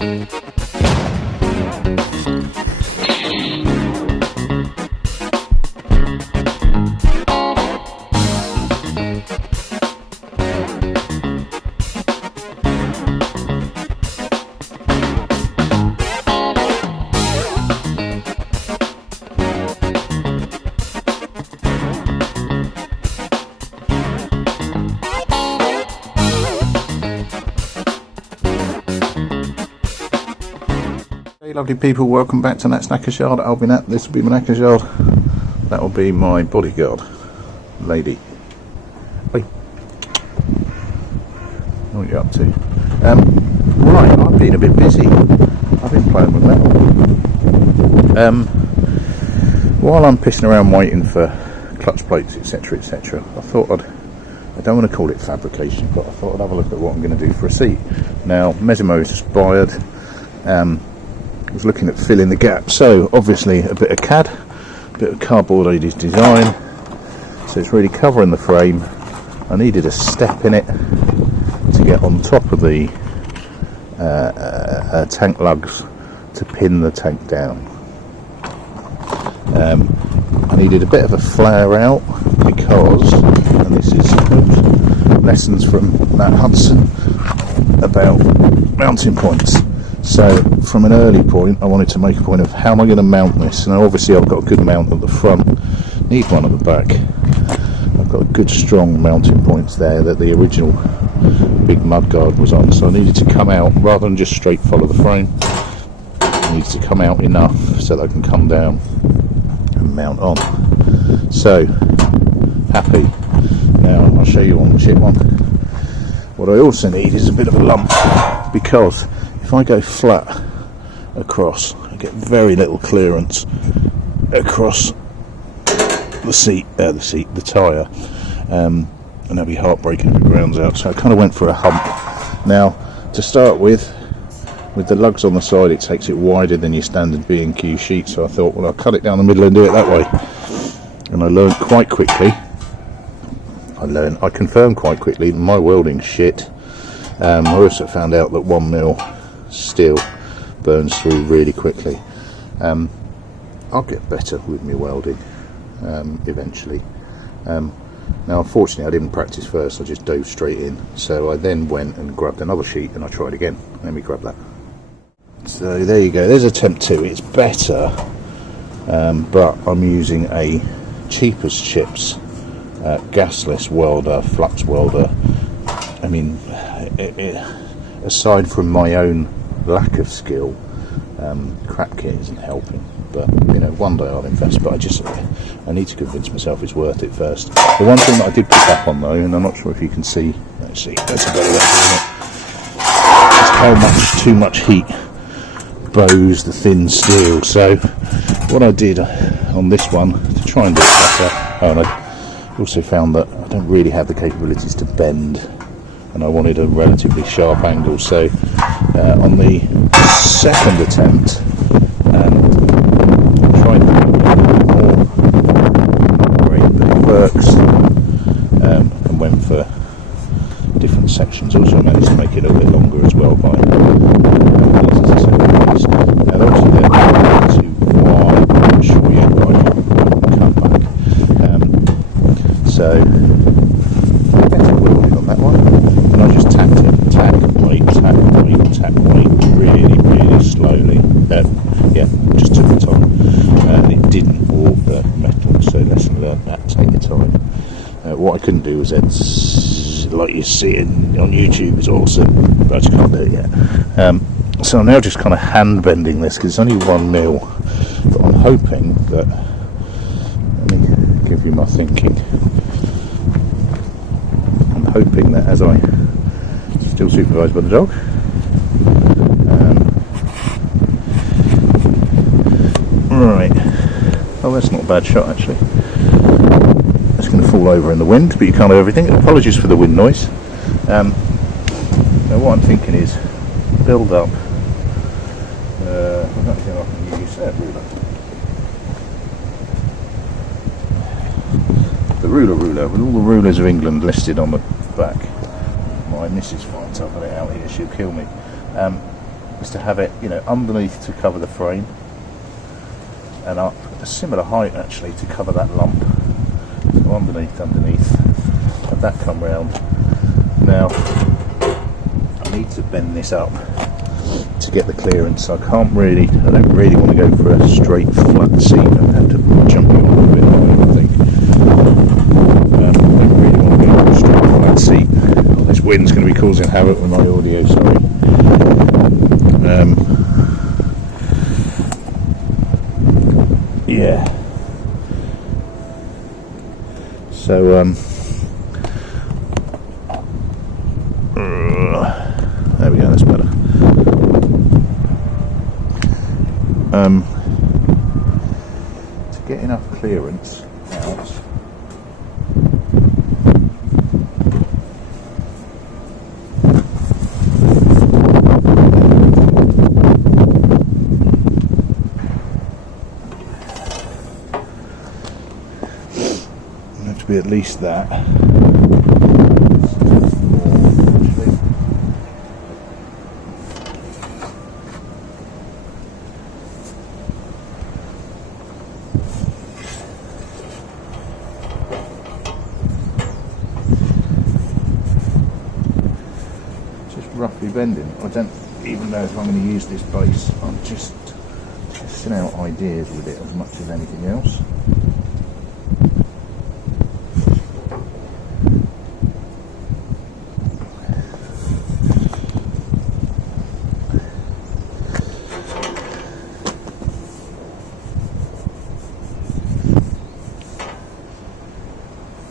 Hey lovely people, welcome back to Nat's Knackers Yard. I'll be Nat, this will be my Knackers Yard. That will be my bodyguard lady. Hey, what are you up to? Right, I've been a bit busy. I've been playing with metal. While I'm pissing around waiting for clutch plates, etc, etc, I thought I don't want to call it fabrication, but I thought I'd have a look at what I'm going to do for a seat. Now, Mesimo's expired. I was looking at filling the gap, so obviously a bit of CAD, a bit of cardboard aided design, so it's really covering the frame. I needed a step in it to get on top of the tank lugs to pin the tank down. I needed a bit of a flare out because, and this is lessons from Matt Hudson about mounting points. So from an early point I wanted to make a point of how am I going to mount this, and obviously I've got a good mount at the front, need one at the back. I've got a good strong mounting points there that the original big mudguard was on, so I needed to come out rather than just straight follow the frame. I needed to come out enough so that I can come down and mount on. So happy. Now I'll show you on the chip one. What I also need is a bit of a lump, because if I go flat across, I get very little clearance across the tyre, and that'd be heartbreaking if it grounds out. So I kind of went for a hump. Now, to start with the lugs on the side, it takes it wider than your standard B&Q sheet. So I thought, well, I'll cut it down the middle and do it that way. And I learned quite quickly. I confirmed quite quickly that my welding's shit. I also found out that 1mm steel burns through really quickly. I'll get better with my welding eventually. Now unfortunately I didn't practice first, I just dove straight in, so I then went and grabbed another sheet and I tried again. Let me grab that. So there you go, there's attempt 2. It's better, but I'm using a cheap as chips gasless welder, flux welder. I mean, aside from my own lack of skill, crap kit isn't helping, but you know, one day I'll invest, but I need to convince myself it's worth it first. The one thing that I did pick up on though, and I'm not sure if you can see, let's see, that's a better way of doing it, is how much too much heat bows the thin steel. So what I did on this one to try and do it better, and I also found that I don't really have the capabilities to bend, and I wanted a relatively sharp angle. So on the second attempt, I tried more grain, but it works, and went for different sections. Also managed to make it a little bit longer as well by now obviously they're too wide, I'm not sure yet, but I can cut back. So better welding on that one, and I just tacked it, tack, weight, really slowly. Yeah, just took the time, and it didn't warp the metal. So lesson learned, that take your time. What I couldn't do was that, like you see it on YouTube, is awesome, but I just can't do it yet. So I'm now just kind of hand bending this because it's only 1mm, but I'm hoping that, let me give you my thinking. I'm hoping that as I still supervised by the dog, right, oh that's not a bad shot actually. It's going to fall over in the wind, but you can't have everything. Apologies for the wind noise. Now what I'm thinking is build up, I don't think I can use that ruler. The ruler, with all the rulers of England listed on the back. My missus finds I've got it out here, she'll kill me. is to have it, you know, underneath to cover the frame, and up a similar height actually to cover that lump. So underneath, have that come round. Now I need to bend this up to get the clearance. I don't really want to go for a straight flat seat and have to jump you on a bit, I think. I don't really want to go for a straight flat seat. Oh, this wind's going to be causing havoc with my audio, sorry. Yeah. So there we go, that's better. To get enough clearance out, you have to be at least that. Roughly bending. I don't even know if I'm going to use this base. I'm just testing out ideas with it as much as anything else.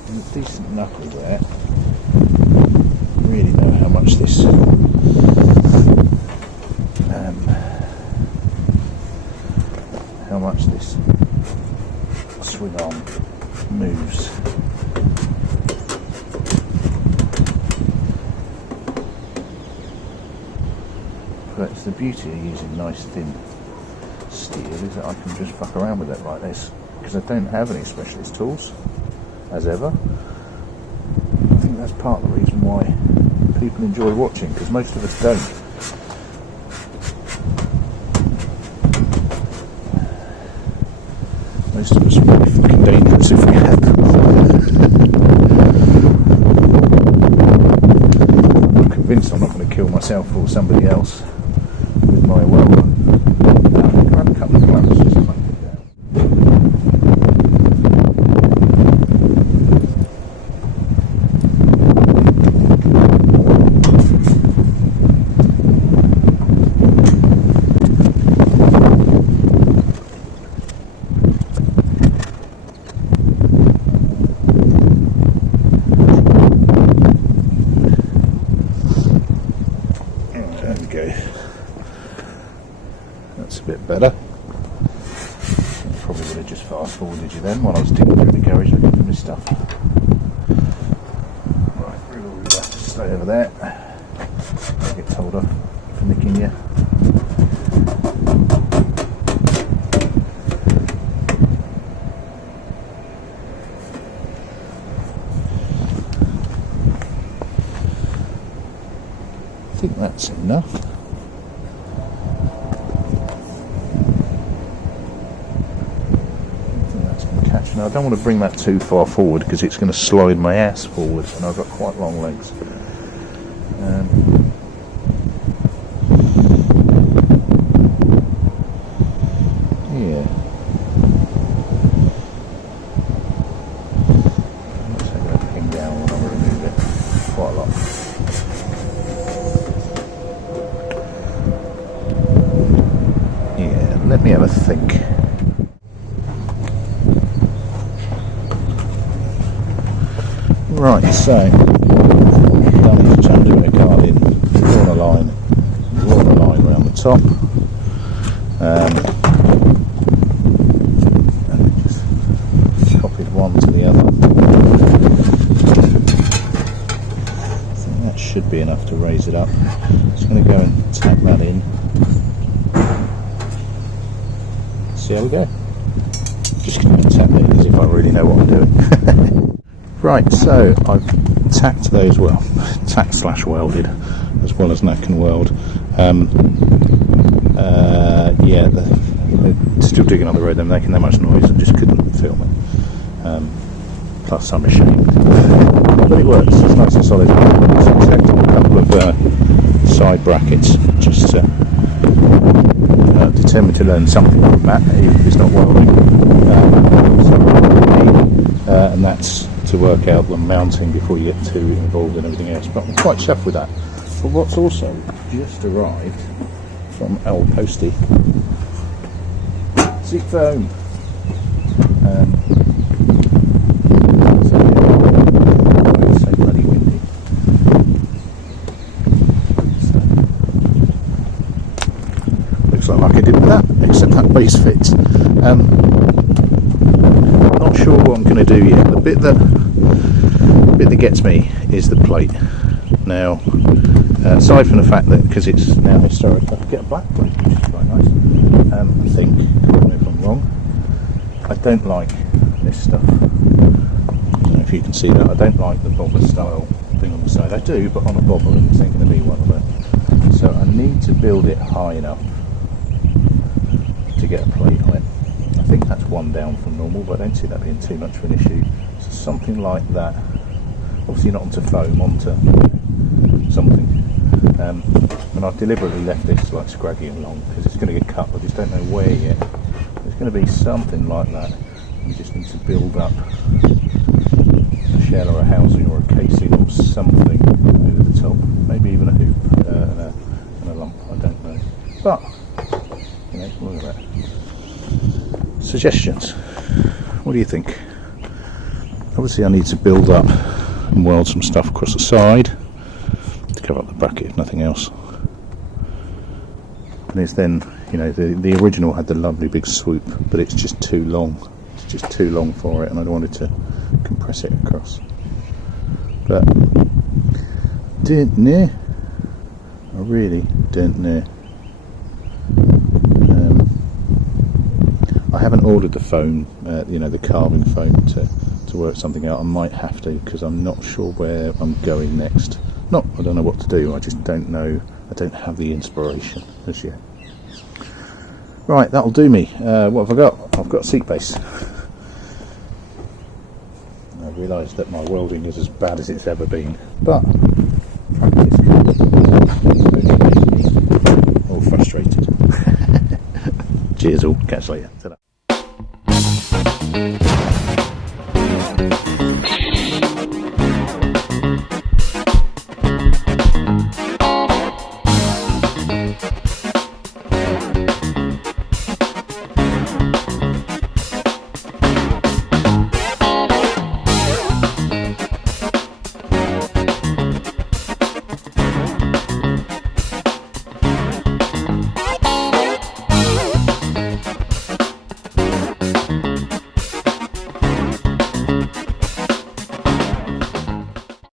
And a decent knuckle there. Really know how much this swing arm moves. But it's the beauty of using nice thin steel is that I can just fuck around with it like this, because I don't have any specialist tools as ever. I think that's part of the reason why people enjoy watching, because most of us don't. Most of us would be fucking dangerous if we had them. I'm convinced I'm not going to kill myself or somebody else with my welder. Grab a couple of clamps just to clamp it down. That's a bit better. I probably would have just fast forwarded you then while I was digging through the garage looking for my stuff. Right, we'll have to stay over there. I'll get told off for nicking you. I think that's enough. Now I don't want to bring that too far forward because it's going to slide my ass forward, and I've got quite long legs. Yeah. I'm just taking that pin down when I remove it quite a lot. Yeah, let me have a think. Right, so what I've done is turned in my card in, drawn a line around the top, and just copied one to the other. I think that should be enough to raise it up. Just going to go and tap that in. See how we go. Just going to tap it as if I really know what I'm doing. Right, so I've tacked those, well, tacked / welded, as well as knack and weld, yeah, they're still digging on the road. They're making that much noise. I just couldn't film it. Plus, I'm ashamed. But it works. It's nice and solid. So I checked on a couple of side brackets, just determined to learn something from that, even if it's not welding. And that's to work out the mounting before you get too involved in everything else. But I'm quite chuffed with that. But what's also just arrived from El Posty, seat foam. So bloody windy. So, looks like I did with that, except that base fits. Not sure what I'm going to do yet. The bit that gets me is the plate. Now, aside from the fact that because it's now historic, I could get a black plate, which is quite nice. I think, correct me if I'm wrong. I don't like this stuff. I don't know if you can see that. I don't like the bobber style thing on the side. I do, but on a bobber, it's ain't going to be one of them. So I need to build it high enough to get a plate on it. I think that's one down from normal, but I don't see that being too much of an issue. So something like that. Obviously not onto foam, onto something. And I've deliberately left this like scraggy and long because it's going to get cut. I just don't know where yet. There's going to be something like that. You just need to build up a shell or a housing or a casing or something over the top. Maybe even a hoop and a lump. I don't know. But you know, look at that. Suggestions. What do you think? Obviously I need to build up and weld some stuff across the side to cover up the bracket if nothing else. And it's then, you know, the original had the lovely big swoop, but it's just too long. It's just too long for it, and I wanted to compress it across. But don't know. I really don't know. I haven't ordered the foam, you know, the carving foam to work something out. I might have to, because I'm not sure where I'm going next. I don't know what to do, I just don't know. I don't have the inspiration as yet. Right, that'll do me. What have I got? I've got a seat base. I realise that my welding is as bad as it's ever been, but practice only makes me all frustrated. Cheers all, catch you later. Ta-da.